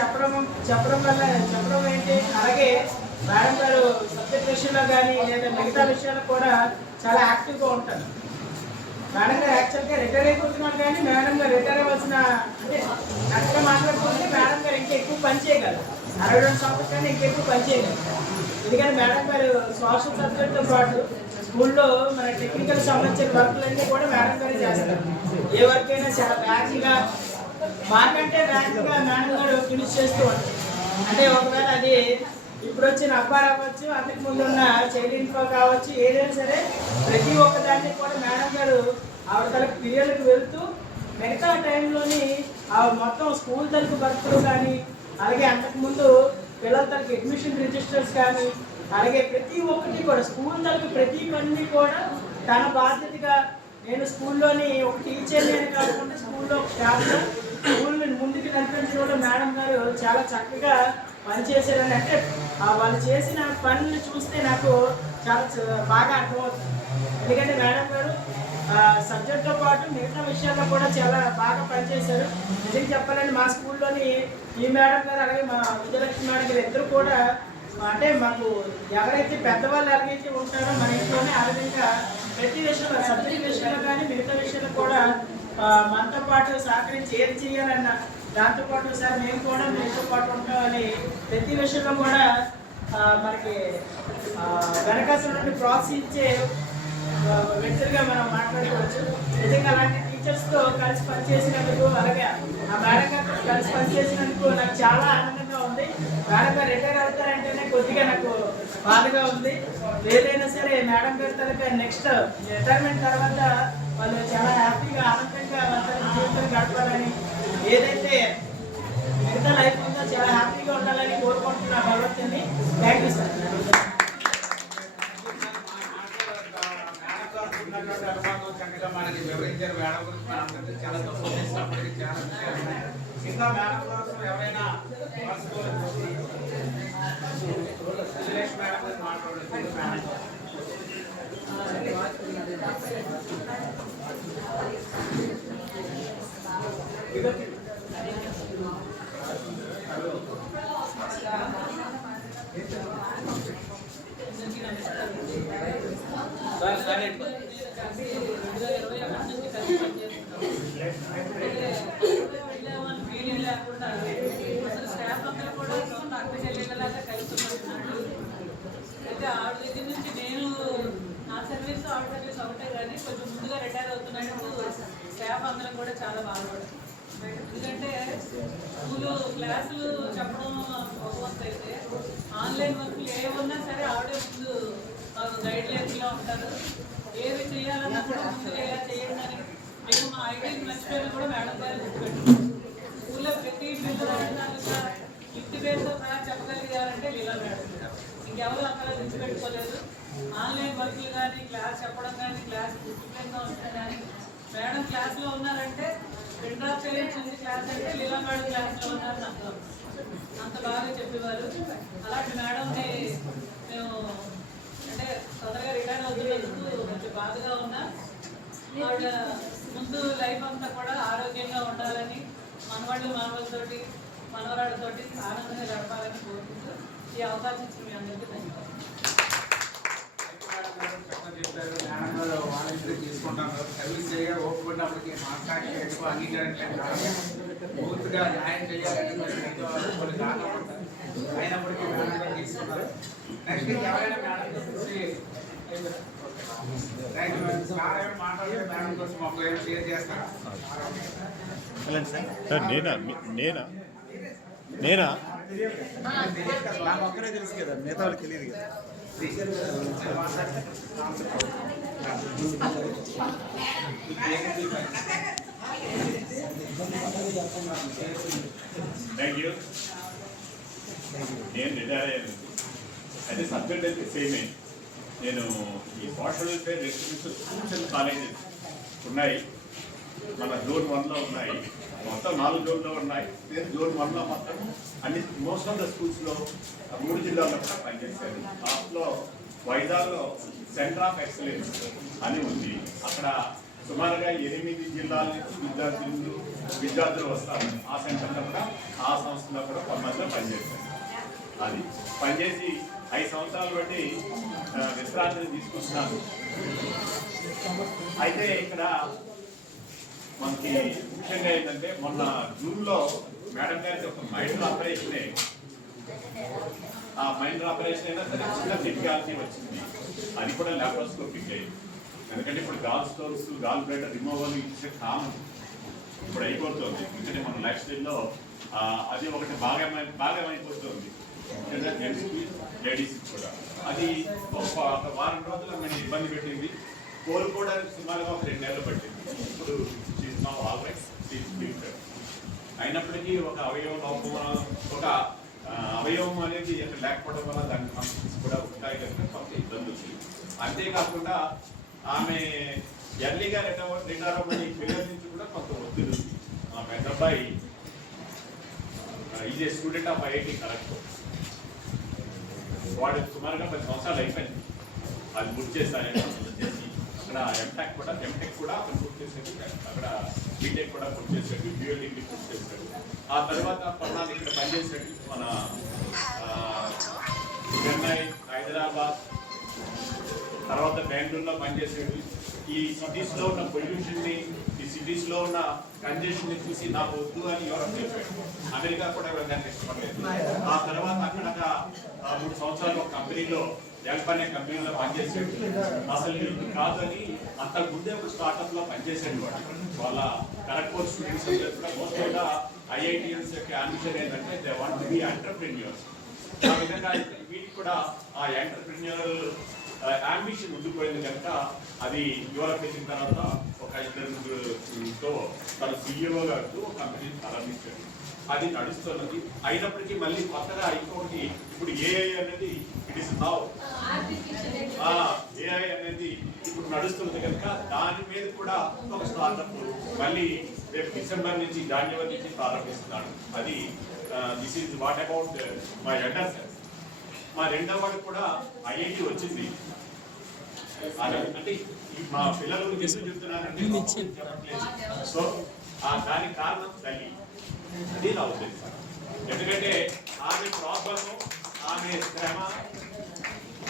చెప్పడం ఏంటి, అలాగే మేడం గారు సబ్జెక్ట్ విషయంలో కానీ లేదా మిగతా విషయాల్లో కూడా చాలా యాక్టివ్గా ఉంటారు. మేడం గారు యాక్చువల్గా రిటైర్ అయిపోతున్నారు, కానీ మేడం గారు రిటైర్ అవ్వాల్సిన అంటే కరెక్ట్గా మాట్లాడుకుంటే మేడం గారు ఇంకా ఎక్కువ పని చేయగలరు. 62 సంవత్సరాల కన్నా ఇంకా ఎక్కువ పని చేయగలరు. ఎందుకంటే మేడం గారు సోషల్ సబ్జెక్ట్తో పాటు స్కూల్లో మన టెక్నికల్ సంబంధించిన వర్క్లన్నీ కూడా మేడం గారు చేస్తారు. ఏ వర్క్ అయినా చాలా బ్యాక్గా మాకంటే బ్యాక్గా మేడం గారు ఫినిష్ చేస్తూ ఉంటారు. అంటే ఒకవేళ అది ఇప్పుడు వచ్చిన అబ్బాయి అవ్వచ్చు, అంతకు ముందు ఉన్న చైల్డ్ ఇన్ఫో కావచ్చు, ఏదైనా సరే ప్రతి ఒక్కదాన్ని కూడా మేడం గారు ఆవిడ తలకు పీరియడ్కి వెళ్తూ మిగతా టైంలోని మొత్తం స్కూల్ తరపు వర్క్లు కానీ, అలాగే అంతకుముందు పిల్లల తరపు అడ్మిషన్ రిజిస్టర్స్ కానీ, అలాగే ప్రతి ఒక్కటి కూడా స్కూల్ తరపు ప్రతి పని కూడా తన బాధ్యతగా, నేను స్కూల్లోని ఒక టీచర్ని అని కాకుండా స్కూల్లో ఒక స్టాఫ్లో స్కూల్ని ముందుకు నడిపించడంలో మేడం గారు చాలా చక్కగా పనిచేశారని. అంటే వాళ్ళు చేసిన పనులు చూస్తే నాకు చాలా బాగా అర్థమవుతుంది. ఎందుకంటే మేడం గారు సబ్జెక్ట్తో పాటు మిగతా విషయాల్లో కూడా చాలా బాగా పనిచేశారు. నిజంగా చెప్పాలంటే మా స్కూల్లోని ఈ మేడం గారు అలాగే మా విజయలక్ష్మి మేడం గారు ఇద్దరు కూడా అంటే మాకు ఎవరైతే పెద్దవాళ్ళు ఎలాగైతే ఉంటారో మన ఇంట్లోనే ఆ విధంగా ప్రతి విషయంలో సబ్జెక్ట్ విషయంలో కానీ మిగతా విషయంలో కూడా మనతో పాటు సహకరించి ఏది చేయాలన్నా దాంతోపాటు సార్ మేము కూడా మీతో పాటు ఉంటామని ప్రతి విషయంలో కూడా మనకి వెనకాల నుండి ప్రోత్సహించే వ్యక్తులుగా మనం మాట్లాడుకోవచ్చు. నిజంగా అలాంటి టీచర్స్తో కలిసి పనిచేసినందుకు, అలాగే ఆ మేడం గారితో కలిసి పనిచేసినందుకు నాకు చాలా ఆనందంగా ఉంది. మేడం గారు రిటైర్ అవుతారంటేనే కొద్దిగా నాకు బాధగా ఉంది. ఏదైనా సరే మేడం గారి తర్వాత నెక్స్ట్ రిటైర్మెంట్ తర్వాత వాళ్ళు చాలా హ్యాపీగా ఆనందంగా వాళ్ళ జీవితం గడపాలని, ఏదైతే మిగతా లైఫ్ ఉందో చాలా హ్యాపీగా ఉండాలని కోరుకుంటున్నా భగవంతుని. Thank you sir. చక్కగా మనకి వివరించారు. మేడం గురించి మనందరికీ చాలా తక్కువ చేసినప్పటికీ చాలా ఇంకా మేడం కోసం ఎవరైనా సురేష్ మేడం గురించి మాట్లాడుతుంది. స్టాఫ్ అందరూ కూడా అక్క చెల్లెళ్ళలాగా కలుపుతున్నాడు. అయితే ఆవిడ దగ్గర నుంచి నేను నా సర్వీస్ ఆవిడ సర్వీస్ ఒకటే, కానీ కొంచెం ముందుగా రిటైర్ అవుతున్నట్టు స్టాఫ్ అందరం కూడా చాలా బాధపడుతుంది. ఎందుకంటే స్కూలు క్లాసులు చెప్పడం ఒక వంతు అయితే ఆన్లైన్ వర్క్లు ఏమున్నా సరే ఆవిడే ముందు గైడ్ లైన్స్లో ఉంటారు. ఏది చేయాలన్నా కూడా ముందుగా ఎలా చేయండి అని మేము మా ఐడియాని మర్చిపోయినా కూడా మేడం గారు గుర్తుపెట్టారు. స్కూల్లో ప్రతి పిల్లలు ఇంటి పేరుతో చెప్పగలిగారంటే లీలా మేడం. ఇంకెవరు అక్కడ గుర్తుపెట్టుకోలేదు. ఆన్లైన్ వర్క్లు కానీ, క్లాస్ చెప్పడం కానీ, క్లాస్ డిసిప్లిన్గా ఉంటాం కానీ, మేడం క్లాస్లో ఉన్నారంటే రెండు ఆఫ్ చేయించింది క్లాస్ అంటే లీలా మేడం క్లాస్లో ఉన్నారని అర్థం. అంత బాగా చెప్పేవారు. అలాంటి మేడంని మేము అంటే తొందరగా రిటైర్ అవుతున్నందుకు కొంచెం బాధగా ఉన్నా, ఆవిడ ముందు లైఫ్ అంతా కూడా ఆరోగ్యంగా ఉండాలని, మనవాళ్ళతోటి మనవరాళ్ళతోటి ఆనందంగా గడపాలని కోరుకుంటూ ఈ అవకాశం ఇచ్చి మీ అందరికీ ధన్యవాదాలు. తీసుకుంటాను సర్వీస్ చేయాలి. ఓపుకున్నప్పటికీ మాట్లాడి ఎక్కువ అంగీకరించాలి. పూర్తిగా న్యాయం చేయాలని కొన్ని కారణం అయినప్పటికీ మేడం తీసుకున్నారు. నెక్స్ట్ ఎవరైనా మేడం చూసి మాట్లాడితే మేడం కోసం మాకు ఏమైనా షేర్ చేస్తారా? నేనా నాకు ఒక్కరే తెలుసు కదా, మిగతా వాళ్ళకి తెలియదు కదా. నేను రిటైర్ అయ్యాను. అయితే సబ్జెక్ట్ అయితే సేమే. నేను ఈ social welfare residential schools and colleges ఉన్నాయి. మన జోన్ 1లో ఉన్నాయి. మొత్తం 4 జోన్లో ఉన్నాయి. నేను జోన్ 1లో మొత్తం అన్ని మోస్ట్ ఆఫ్ ద స్కూల్స్లో 3 జిల్లాల్లో కూడా పనిచేశాను. దాంట్లో వైజాగ్లో సెంటర్ ఆఫ్ ఎక్సలెన్స్ అని ఉంది. అక్కడ సుమారుగా 8 జిల్లాల నుంచి విద్యార్థులు వస్తారు. ఆ సెంటర్లో కూడా ఆ సంస్థలో కూడా కొంతమందిలో పనిచేస్తారు. అది పనిచేసి 5 సంవత్సరాలు బట్టి విశ్రాంతిని తీసుకుంటున్నాను. అయితే ఇక్కడ మనకి ముఖ్యంగా ఏంటంటే మొన్న జూన్లో మేడం గారికి ఒక మైండ్ ఆపరేషన్, ఆ మైండ్ ఆపరేషన్ అయినా సరే చిన్న డిఫికల్టీ వచ్చింది. అది కూడా లాప్రోస్కోపిక్ అయింది. ఎందుకంటే ఇప్పుడు gallstones, gallbladder removal ఇచ్చే కామన్ ఇప్పుడు అయిపోతుంది. ఎందుకంటే మన లైఫ్ స్టైల్లో అది ఒకటి బాగా అయిపోతుంది. జెంట్స్కి లేడీస్కి కూడా అది ఒక వారం రోజులు మనం ఇబ్బంది పెట్టింది. కోలుకోవడానికి సుమారుగా ఒక 2 నెలలు పట్టింది. ఇప్పుడు అయినప్పటికీ ఒక అవయవం అనేది లేకపోవడం వల్ల దానికి ఫంక్షన్స్ కూడా ఉంటాయి కనుక కొంత ఇబ్బంది ఉంది. అంతేకాకుండా ఆమె ఎర్లీగా రిటైర్ అవ్వని పిల్లల నుంచి కూడా కొంత ఒత్తిడి ఉంది. మా పెద్ద అబ్బాయి is a student of IIT Kharagpur. వాడు సుమారుగా 10 సంవత్సరాలు అయిపోయింది. అది పూర్తి చేస్తారని చేసి అక్కడ ఎంటెక్ కూడా అక్కడ పూర్తి చేసేది, అక్కడ బీటెక్ కూడా పూర్తి చేసాడు, డ్యూయల్ డిగ్రీ పూర్తి చేశాడు. ఆ తర్వాత కొన్నాళ్ళు ఇక్కడ పనిచేసాడు. మన చెన్నై, హైదరాబాద్, తర్వాత బెంగళూరులో పనిచేసాడు. ఈ సిటీస్లో ఉన్న పొల్యూషన్ని, ఈ సిటీస్లో ఉన్న కంజెషన్ని చూసి నాకు వద్దు అని యూరప్ చెప్పాడు. అమెరికా కూడా వెళ్ళడానికి ఇష్టపడలేదు. ఆ తర్వాత అక్కడ 3 సంవత్సరాలు ఒక కంపెనీలో, ఎల్ప్ అనే కంపెనీలో పనిచేసాడు. అసలు ఇది కాదని అంతకు ముందే ఒక స్టార్ట్అప్ లో పనిచేసాడు. వాళ్ళ ఖరగ్పూర్ స్టూడెంట్స్ కూడా మోస్ట్గా IITians యొక్క అంబిషన్ ఏంటంటే they want to be entrepreneurs. ఆ విధంగా వీటికి కూడా ఆ ఎంటర్‌ప్రెన్యూరల్ అంబిషన్ ఉండిపోయింది కనుక అది యూరప్ వెళ్ళిన తర్వాత ఒక 2 తన CEO గారు ఒక కంపెనీని ప్రారంభించాడు. అది నడుస్తున్నది. అయినప్పటికీ మళ్ళీ కొత్తగా ఇంకొకటి ఇప్పుడు AI అనేది ఇట్ ఇస్ నౌ AI అనేది ఇప్పుడు నడుస్తున్నది కనుక దాని మీద కూడా ఒక స్టార్ట్అప్ మళ్ళీ రేపు డిసెంబర్ నుంచి, జనవరి నుంచి ప్రారంభిస్తున్నాడు. అది this is what about my elder son. మా రెండవ వాడు కూడా IIT వచ్చింది. అంటే మా పిల్లలు ఎందుకు చెప్తున్నారంటే సో దానికి కారణం తల్లి. అది నా ఉద్దేశం. ఎందుకంటే ఆమె ప్రాబ్లము, ఆమె శ్రమ,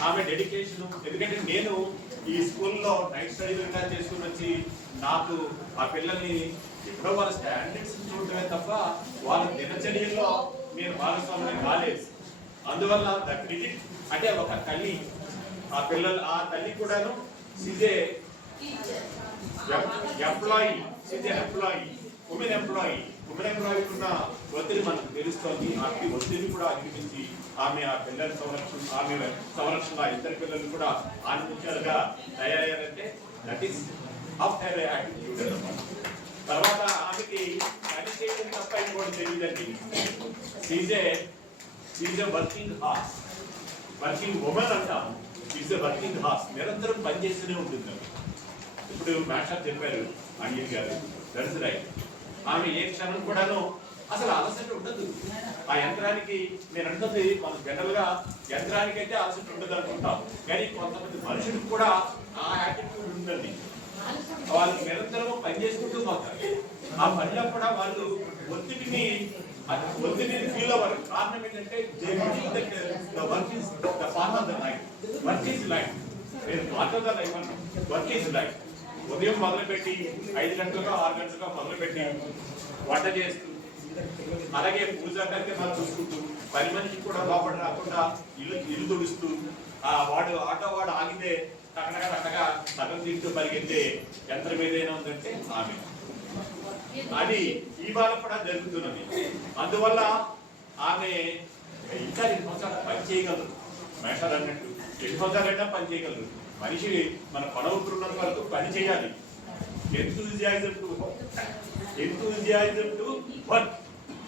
ఆమె డెడికేషను. ఎందుకంటే నేను ఈ స్కూల్లో నైట్ స్టడీ చేసుకుని వచ్చి నాకు ఆ పిల్లల్ని ఎప్పుడో వాళ్ళ స్టాండర్డ్స్ చూడటమే తప్ప వాళ్ళ దినచర్యల్లో నేను భాగస్వామ్యం కాలేదు. అందువల్ల ద క్రెడిట్ అంటే ఒక తల్లి, ఆ తల్లి కూడాను సిజే ఎంప్లాయీ, ఉమెన్ ఎంప్లాయీ ఉన్న ఒత్తిడి మనకు తెలుస్తోంది. ఆ ఒత్తిడి కూడా అధిగమించి ఆమె ఆ పిల్లల సంరక్షణ ఆ ఇద్దరు పిల్లలు కూడా ఆనందించారుగా తయారయ్యారంటే that is of her attitude. తర్వాత ఆమెకి పని చేయడం తప్ప ఇంకోటి తెలియదండి. షీజ్ ఎ వర్కింగ్ ఉమెన్ అంటాం. She's a working horse. నిరంతరం పనిచేస్తూనే ఉంటుంది. ఇప్పుడు మాస్టర్ చెప్పారు అనిల్ గారు, దట్స్ రైట్. ఆమె ఏ క్షణం కూడాను అసలు అలసట ఉండదు. ఆ యంత్రానికి నేను అంటుంది మనం జనరల్ గా యంత్రానికి అయితే అలసట ఉండదు అనుకుంటాం, కానీ కొంతమంది మనుషులకు కూడా ఆ యాటిట్యూడ్ ఉందండి. వాళ్ళు నిరంతరం పనిచేసుకుంటూ పోతారు. ఆ పనిలో కూడా వాళ్ళు ఒత్తిడిని ఫీల్ అవ్వరు. కారణం ఏంటంటే వర్క్ ఈజ్ లైఫ్. నేను పార్ట్ ఆఫ్ ద లైఫ్ అన్నా. Work is life. ఉదయం మొదలుపెట్టి 5 గంటలుగా 6 గంటలుగా మొదలుపెట్టి వంట చేస్తూ, అలాగే పూజ కార్యక్రమాలు చూసుకుంటూ, పని మనిషికి కూడా లోపల రాకుండా ఇల్లు తుడుస్తూ, వాడు ఆటో వాడు ఆగితే టకటగా సగం తింటూ పరిగెత్తే యంత్రం ఏదైనా ఉందంటే ఆమె. అది ఇవాళ కూడా జరుగుతున్నది. అందువల్ల ఆమె ఇంకా 2 సంవత్సరాలు పని చేయగలరు. మేషాలు అన్నట్టు 2 సంవత్సరాలైనా పని చేయగలరు. మనిషి మన పనవుతున్నంత వరకు పని చేయాలి. enthusiasm to work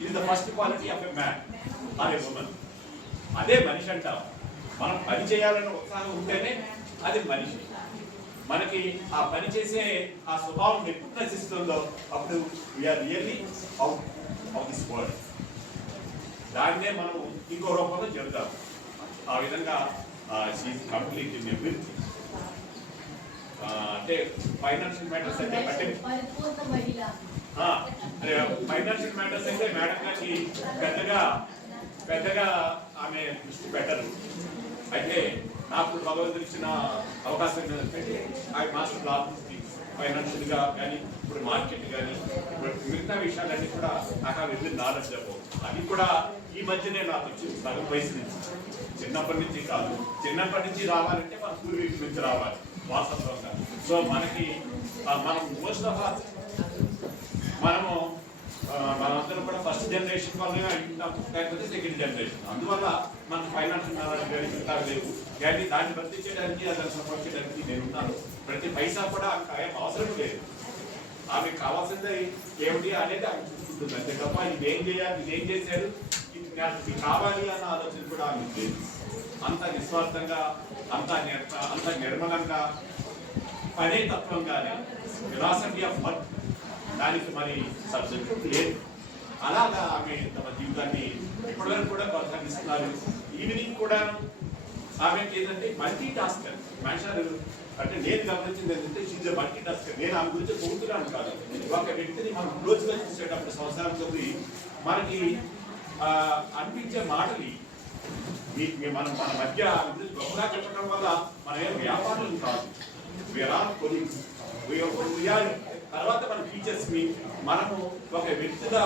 is the first quality of a man or a woman. అదే మనిషి అంటాం. మనం పని చేయాలన్న ఉత్సాహం ఉంటేనే అది మనిషి. మనకి ఆ పని చేసే ఆ స్వభావం ఎప్పుడు నశిస్తుందో అప్పుడు we are really out of this world. దాన్నే మనం ఇంకో రూపంలో చెబుతాం. ఆ విధంగా షీఈస్ కంప్లీట్ ఇన్ ఎవ్రీథింగ్. అంటే ఫైనాన్షియల్ మ్యాటర్స్ అంటే ఫైనాన్షియల్ మ్యాటర్స్ అయితే మేడం గారికి పెద్దగా ఆమె దృష్టి పెట్టరు. అయితే నాకు భగవంతుడు ఇచ్చిన అవకాశం ఏంటంటే ఐ మాస్టర్ లా ఫైనాన్షియల్ గా కానీ ఇప్పుడు మార్కెట్ కానీ ఇప్పుడు మిగతా విషయాలన్నీ కూడా నాకు వెళ్ళి నాలెడ్జ్ అవ్వవు. అది కూడా ఈ మధ్యనే నాకు వచ్చింది సగం వయసు నుంచి. చిన్నప్పటి నుంచి కాదు, చిన్నప్పటి నుంచి రావాలంటే మన పూర్వీకుల నుంచి రావాలి వాస్తవంగా. సో మనకి మనం మోస్ట్ ఆఫ్ మనము మనందరం కూడా ఫస్ట్ జనరేషన్ వల్ల ఉంటాం, లేకపోతే సెకండ్ జనరేషన్. అందువల్ల మనకు ఫైనాన్షియల్ నాలెడ్జ్ లేవు. కానీ దాన్ని భర్తీ చేయడానికి దాన్ని సపోర్ట్ చేయడానికి నేను ఉన్నాను. ప్రతి పైసా కూడా ఆమె అవసరం లేదు. ఆమెకు కావాల్సింది ఏమిటి అనేది ఆమె చూసుకుంటుంది అంతే తప్ప ఇదేం చేయాలి, ఇదేం చేశారు, ఇది కావాలి అన్న ఆలోచన కూడా ఆమె లేదు. అంత నిస్వార్థంగా, అంత నిర్మలంగా, పనే తత్వంగానే ఫిలాసఫీ ఆఫ్ వర్క్ దానికి మరి సబ్జెక్ట్ లేదు. అలాగా ఆమె తమ జీవితాన్ని ఇప్పటివరకు కూడా కొనసాగిస్తున్నారు. ఈవినింగ్ కూడా ఆమెకి ఏంటంటే మల్టీ టాస్కర్ మనుషులు. అంటే నేను గమనించింది ఏంటంటే షీజ్ మల్టీ టాస్కర్. నేను ఆమె గురించి పొగుతున్నాను కాదు. ఒక వ్యక్తిని మనం క్లోజ్గా చూసేటప్పుడు సంవత్సరాల కొద్ది మనకి అనిపించే మాటలు మన మధ్య గొప్పగా చెప్పడం వల్ల మన ఏం వ్యాపారం కాదు. తర్వాత మన ఫీచర్స్ ని మనము ఒక వ్యక్తుల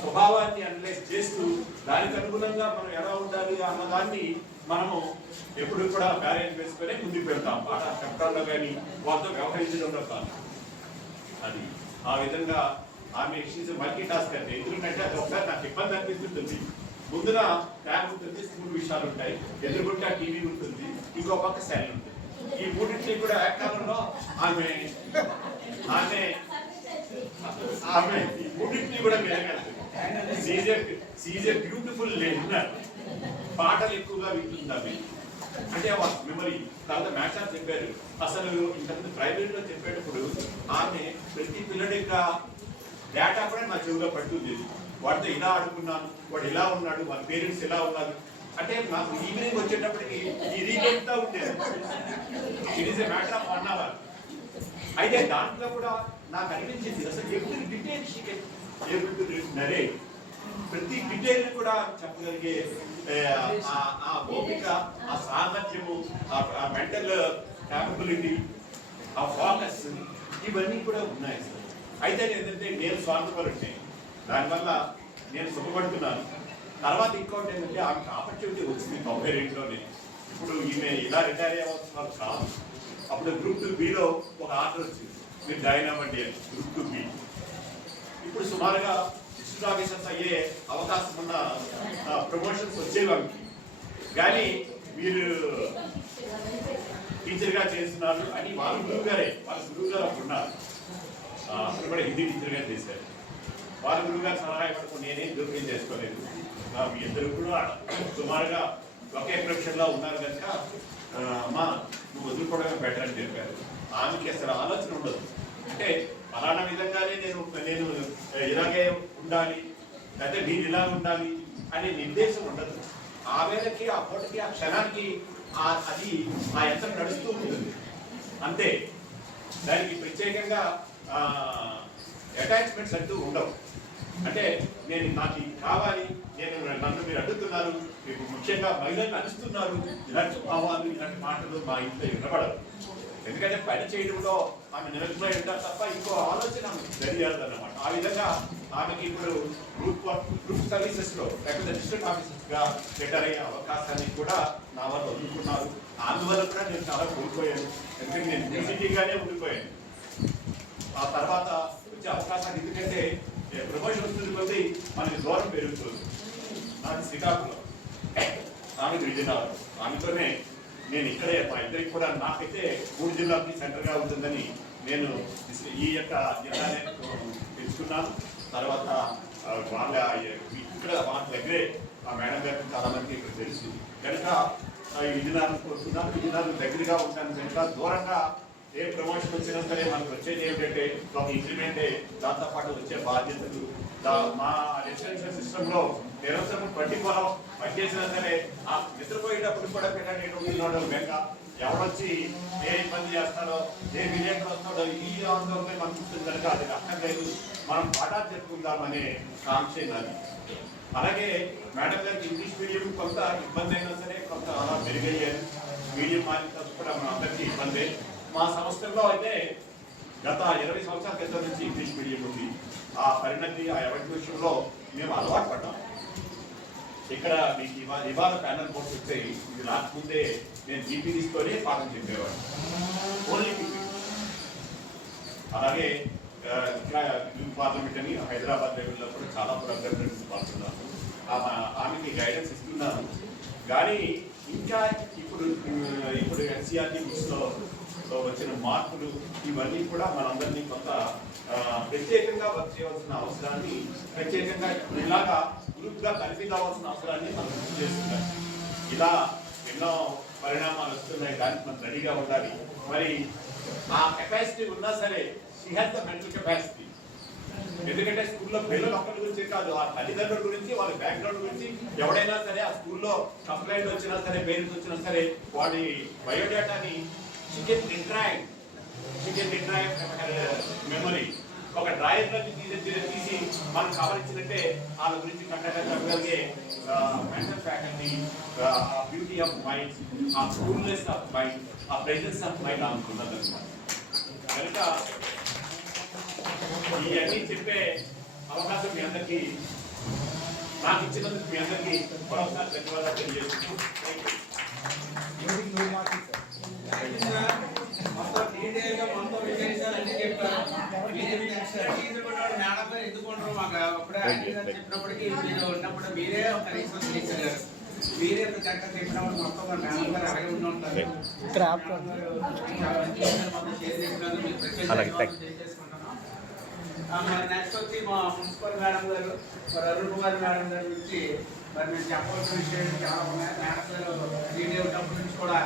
స్వభావాన్ని అనలైజ్ చేస్తూ దానికి అనుగుణంగా మనం ఎలా ఉండాలి అన్నదాన్ని మనము ఎప్పుడు కూడా బ్యారేజ్ వేసుకొని ముందుకు వెళ్తాం. పాట చెప్పడంలో కానీ వాళ్ళతో వ్యవహరించడంలో కాదు. అది ఆ విధంగా ఆమె షీజ్ మల్టీ టాస్క్ అంటే ఎందుకంటే అది ఒకసారి నాకు ఇబ్బంది అనిపిస్తుంటుంది. ముందున ట్యాబ్ ఉంటుంది, స్కూల్ విషయాలు ఉంటాయి, ఎదురుకుంటే టీవీ ఉంటుంది, ఇంకో పక్క సెల్ ఉంటుంది. ఈ మూడింటిని కూడా ఏకాలంలో ఆమె ఈ మూడింటిని కూడా మెరగలుగుతుంది. Beautiful listener. పాటలు ఎక్కువగా వింటుంది ఆమె. అంటే మెమరీ తర్వాత మ్యాచ్ చెప్పారు. అసలు ఇంతకుముందు ప్రైవేట్ లో చెప్పేటప్పుడు ఆమె ప్రతి పిల్లడి యొక్క డేటా కూడా నా చెవులో పడుతుంది. వాడితో ఇలా ఆడుకున్నాను, వాడు ఇలా ఉన్నాడు, వాళ్ళ పేరెంట్స్ ఎలా ఉన్నారు అంటే నాకు ఈవినింగ్ వచ్చేటప్పటికి ఈ రీగెంతా ఉండేది. It is a matter of 1 hour. అయితే దాంట్లో కూడా నాకు అనిపించింది అసలు ఎవ్రీ డీటెయిల్ నరేట్, ప్రతి డీటెయిల్ కూడా చెప్పగలిగే ఆ ఓపిక, ఆ సామర్థ్యము, ఆ మెంటల్ క్యాపబిలిటీ, ఆ ఫోకస్ ఇవన్నీ కూడా ఉన్నాయి సార్. అయితే ఏంటంటే నేను స్వార్థపరుడిని, దానివల్ల నేను సుఖపడుతున్నాను. తర్వాత ఇంకోటి ఏంటంటే ఆమెకు ఆపర్చునిటీ వచ్చింది 92లోనే. ఇప్పుడు ఈమె ఇలా రిటైర్ అవ్వాల్సిన కాదు. అప్పుడు గ్రూప్ 2Bలో ఒక ఆర్డర్ వచ్చింది, మీరు జాయిన్ అవ్వండి అని. గ్రూప్ 2B ఇప్పుడు సుమారుగా డిస్ట్రిక్ట్ ఆఫీసర్స్ అయ్యే అవకాశం ఉన్న ప్రమోషన్స్ వచ్చేవాళ్ళకి. కానీ మీరు టీచర్గా చేస్తున్నారు అని వాళ్ళ గురువు గారు ఉన్నారు. అప్పుడు కూడా హిందీ టీచర్గా చేశారు. వాళ్ళ గురువు గారు సలహా ఇవ్వడం నేనేం జోక్యం చేసుకోలేదు. మీ ఇద్దరు కూడా సుమారుగా ఒకే ప్రొఫెషన్లో ఉన్నారు కనుక అమ్మా నువ్వు వదులుకోవడమే బెటర్ అని చెప్పారు. ఆమెకి అసలు ఆలోచన ఉండదు. అంటే అలాంటి విధంగానే నేను ఇలాగే ఉండాలి, అయితే నేను ఇలా ఉండాలి అనే నిర్దేశం ఉండదు. ఆ వేళకి, ఆ పూటకి, ఆ క్షణానికి అది ఆ యంత్రం నడుస్తూ ఉంటుంది అంతే. దానికి ప్రత్యేకంగా అటాచ్మెంట్స్ అంటూ ఉండవు. అంటే నేను నాకు కావాలి, నన్ను మీరు అడుగుతున్నారు, మీకు ముఖ్యంగా మహిళలను అడుస్తున్నారు, ఇలాంటి భావాలు, ఇలాంటి మాటలు మా ఇంట్లో వినపడవు. ఎందుకంటే పని చేయడంలో ఆమె నిరంతరమై ఉంటారు తప్ప ఇంకో ఆలోచన తెలియదు అన్నమాట. ఆ విధంగా ఆమెకి ఇప్పుడు గ్రూప్ సర్వీసెస్లో లేకపోతే డిస్ట్రిక్ట్ ఆఫీసర్స్గా రిటైర్ అయ్యే అవకాశాన్ని కూడా నా వాళ్ళు వదులుకున్నారు. అందువల్ల కూడా నేను చాలా కోల్పోయాను. ఎందుకంటే నేను యూనిటీగానే ఉండిపోయాను. ఆ తర్వాత వచ్చే అవకాశాలు ఎందుకంటే ప్రమోషన్ వస్తుంది కొద్దీ మనకి దూరం పెరుగుతుంది. నాకు శ్రీకాకుళం, ఆమెకు విజయనగరం. ఆమెతోనే నేను ఇక్కడే మా ఇద్దరికి కూడా నాకైతే 3 జిల్లాలకి సెంటర్గా ఉంటుందని నేను ఈ యొక్క జిల్లానే తెలుసుకున్నాను. తర్వాత వాళ్ళ ఇక్కడ వాళ్ళ దగ్గరే ఆ మేడం గారికి చాలా మంది ఇక్కడ తెలుసు కనుక విజయనగరం కోరుతున్నాను. విజయనగరం దగ్గరగా ఉంటాను కనుక దూరంగా ఏ ప్రమోషన్ వచ్చినా సరే మనకు వచ్చేది ఏమిటంటే ఒక ఇంక్రిమెంటే, దాంతోపాటు వచ్చే బాధ్యతలు. మా రెసిడెన్షియల్ సిస్టంలో నిరంతరం 24 hours పనిచేసినా సరే ఆ నిద్రపోయేటప్పుడు కూడా పెట్టండి వెంక ఎవరొచ్చి ఏ ఇబ్బంది చేస్తాడో ఏ విలేకరు వస్తాడో ఈ ఆందోళన మనకు ఉంటుంది కనుక అది అక్కర్లేదు, మనం పాఠాలు చెప్పుకుందామనే కాంక్ష నాది. అలాగే మేడం గారికి ఇంగ్లీష్ మీడియం కొంత ఇబ్బంది అయినా సరే కొంత అలా మెరుగయ్యారు. మీడియం మారిన కూడా మన అందరికీ ఇబ్బందే. మా సంస్థల్లో అయితే గత 20 సంవత్సరాల క్రితం నుంచి ఇంగ్లీష్ మీడియం ఉంది. ఆ పరిణతి ఆ ఎవల్యూషన్లో మేము అలవాటు పడ్డాం. ఇక్కడ మీకు ఇవాళ ప్యానల్ కోర్స్ వచ్చాయి. ఇది రాకముందే నేను జీపీ తీసుకొని పాఠం చెప్పేవాడు, ఓన్లీ జీపీ. అలాగే యూత్ పార్లమెంట్ అని హైదరాబాద్ లెవెల్లో కూడా చాలా ప్రోగ్రామ్స్ పాల్గొన్నాను. ఆమెకి గైడెన్స్ ఇస్తున్నాను. కానీ ఇంకా ఇప్పుడు ఎన్సీఆర్టీ బుక్స్లో వచ్చిన మార్పులు ఇవన్నీ కూడా మనందరినీ కొంత ప్రత్యేకంగా వర్క్ చేయవలసిన అవసరాన్ని, ప్రత్యేకంగా ఇలాగా గ్రూప్గా కలిపి కావాల్సిన అవసరాన్ని మనం గుర్తు చేస్తున్నాం. ఇలా ఎన్నో పరిణామాలు వస్తున్నాయి, దానికి మనం రెడీగా ఉండాలి. మరి ఆ కెపాసిటీ ఉన్నా సరే she has the mental capacity. ఎందుకంటే స్కూల్లో పిల్లలు ఒక్కరి గురించి కాదు, ఆ తల్లిదండ్రుల గురించి, వాళ్ళ బ్యాక్గ్రౌండ్ గురించి ఎవడైనా సరే ఆ స్కూల్లో కంప్లైంట్ వచ్చినా సరే, పేరెంట్స్ వచ్చినా సరే వాడి బయోడేటాని మెమరీ ఒక డ్రాయర్లోకి తీసి మనం కావాల్సినట్టే వాళ్ళ గురించి కట్టగలిగే mental faculty, beauty of mind, ఆ కూల్నెస్ ఆఫ్ మైండ్, ఆ ప్రెజెన్స్ ఆఫ్ మైండ్ అనుకున్నదన్నమాట. కనుక ఇవన్నీ చెప్పే అవకాశం మీ అందరికీ నాకు ఇచ్చినందుకు మీ అందరికీ మరొకసారి ధన్యవాదాలు తెలియజేస్తున్నాను. మొత్తం డీటెయిల్గా మొత్తం విషయాలు అన్ని చెప్పారు. మీరు ఎక్స్ట్రా టీచర్ కూడా మేడం గారు ఎందుకుంటారు మాకు అప్పుడే అన్ని చెప్పినప్పటికీ మీరు ఉన్నప్పుడు మీరే ఒక రిసోర్స్ టీచర్ గారు, మీరే చక్కగా చెప్పినప్పుడు మొత్తం మేడం గారు అలాగే ఉండి ఉంటారు. మరి నెక్స్ట్ వచ్చి మా ప్రిన్సిపల్ మేడం గారు, మరి అరుణ్ కుమార్ మేడం గారి నుంచి మరి మేము చెప్పవలసిన విషయాలు చాలా ఉన్నాయి. మేడం గారు డీడీ ఉన్నప్పటి నుంచి కూడా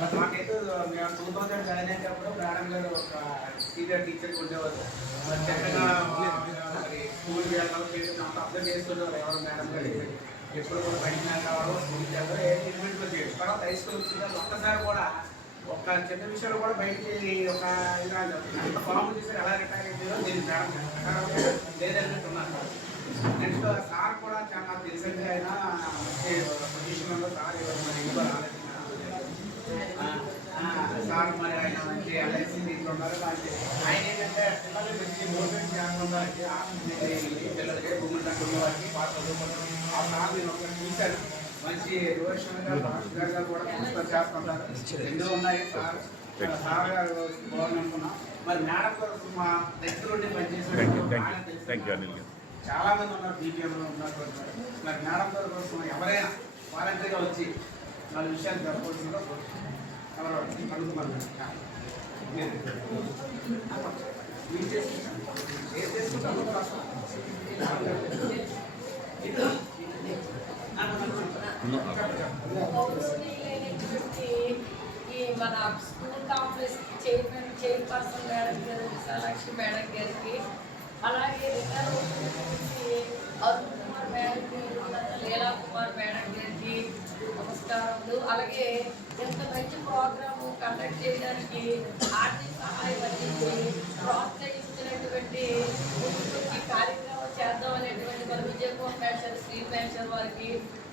మాకైతే మేము 2000 జాయిన్ అయినప్పుడు మేడం గారు ఒక సీనియర్ టీచర్కి ఉండేవారు. మరి చక్కగా మరి స్కూల్ వెళ్ళడం అంత అర్థం చేసుకునేవారు. ఎవరు మేడం గారు ఎప్పుడు కూడా బయట కావడం, స్కూల్కి వెళ్ళడం, ఏ ఈవెంట్లో చేయడం. తర్వాత హై స్కూల్ వచ్చింది ఒక్కసారి కూడా ఒక చిన్న విషయాలు కూడా బయటికి ఒక ఇలా ఫామ్ చేసి ఎలా రిటైర్ అయ్యారో దీన్ని మేడం లేదన్నట్టున్నారు. నెక్స్ట్ సార్ కూడా చాలా తెలిసింది, ఆయన మంచి పొజిషన్లో సార్ మరి ఇంకో రాలేదు సార్. మరి ఆయన మంచి ఎల్ఐసి దీంట్లో ఉన్నారు. ఆయన ఏంటంటే పిల్లలు మంచి మోటివేట్ చేస్తున్నారు, పిల్లలకి భూములు ఉన్న వారికి బాగా చదువుకుంటారు. ఆ సార్ నేను ఒకటి చూశాను, మంచి రోషన్గా మాస్టర్గా కూడా ప్రిన్సిపల్ చేస్తుంటారు. ఎన్నో ఉన్నాయి సార్. సార్ గారు బాగుంది అనుకున్నాం. మరి మేడం గారు మా దగ్గర ఉండి పనిచేసిన చాలా మంది ఉన్నారు, బీపీఎంలో ఉన్నటువంటి. మరి మేడం గారి కోసం ఎవరైనా వాలంటీర్గా వచ్చి 4 విషయాలు జరగవలసిందో ఎవరు అడుగుతున్నారు. ఏం చేసుకుంటారు మన స్కూల్ కాంప్లెక్స్ చైర్పర్సన్ మేడం గారు, విశాలాక్షి మేడం గారికి, అలాగే రిటైర్ అరుణ్ కుమార్ మేడం గారు, లీలా కుమార్ మేడం గారికి నమస్కారములు. అలాగే ఎంత మంచి ప్రోగ్రాము కండక్ట్ చేయడానికి ఆర్థిక సహాయం అందించి ప్రోత్సహించినటువంటి ఈ కార్యక్రమం చేద్దాం అనేటువంటి మన విజయకుమార్ మేషర్, శ్రీ మేషర్ వారికి,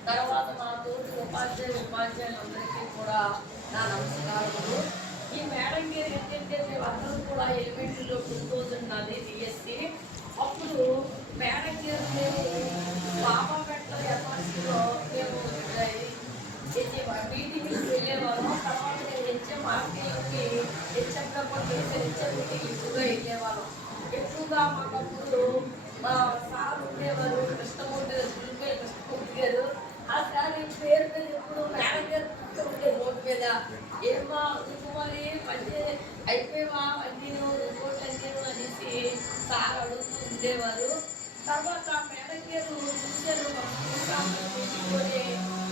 తర్వాత మా తోటి ఉపాధ్యాయులందరికీ కూడా నా నమస్కారములు. ఈ మేడం గారు ఏంటంటే మేమందరం కూడా ఎలిమెంటరీలో 2000 నాది డిఎస్సి. అప్పుడు మేడం గారు మేము బాబాపేట ఎఫ్ఆర్సీలో మేము మీటింగ్కి వెళ్ళేవాళ్ళం. తర్వాత నేను హెచ్ఎంఆర్టీకి హెచ్ఎంగా కూడా చేసే హెచ్ఎంకి ఎక్కువగా వెళ్ళేవాళ్ళం. ఎక్కువగా మాకప్పుడు మా సార్ ఉండేవారు, కృష్ణమూర్తి గారు, గురుపేరు కృష్ణమూర్తి గారు. ఆ సార్ ఈ పేరు మీద ఎప్పుడు మేడం గారు ఉండే రోడ్డు మీద ఏమా కుమారి మధ్య అయిపోయావా అన్నీ రిపోర్ట్ అన్నీ అనేసి సార్ అడుగుతూ ఉండేవారు. తర్వాత మేడం గారు చూశారు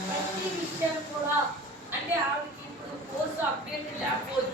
ప్రతి విషయాలు కూడా. అంటే ఆవిడకి ఇప్పుడు కోర్సు అప్డేట్ లేకపోవచ్చు,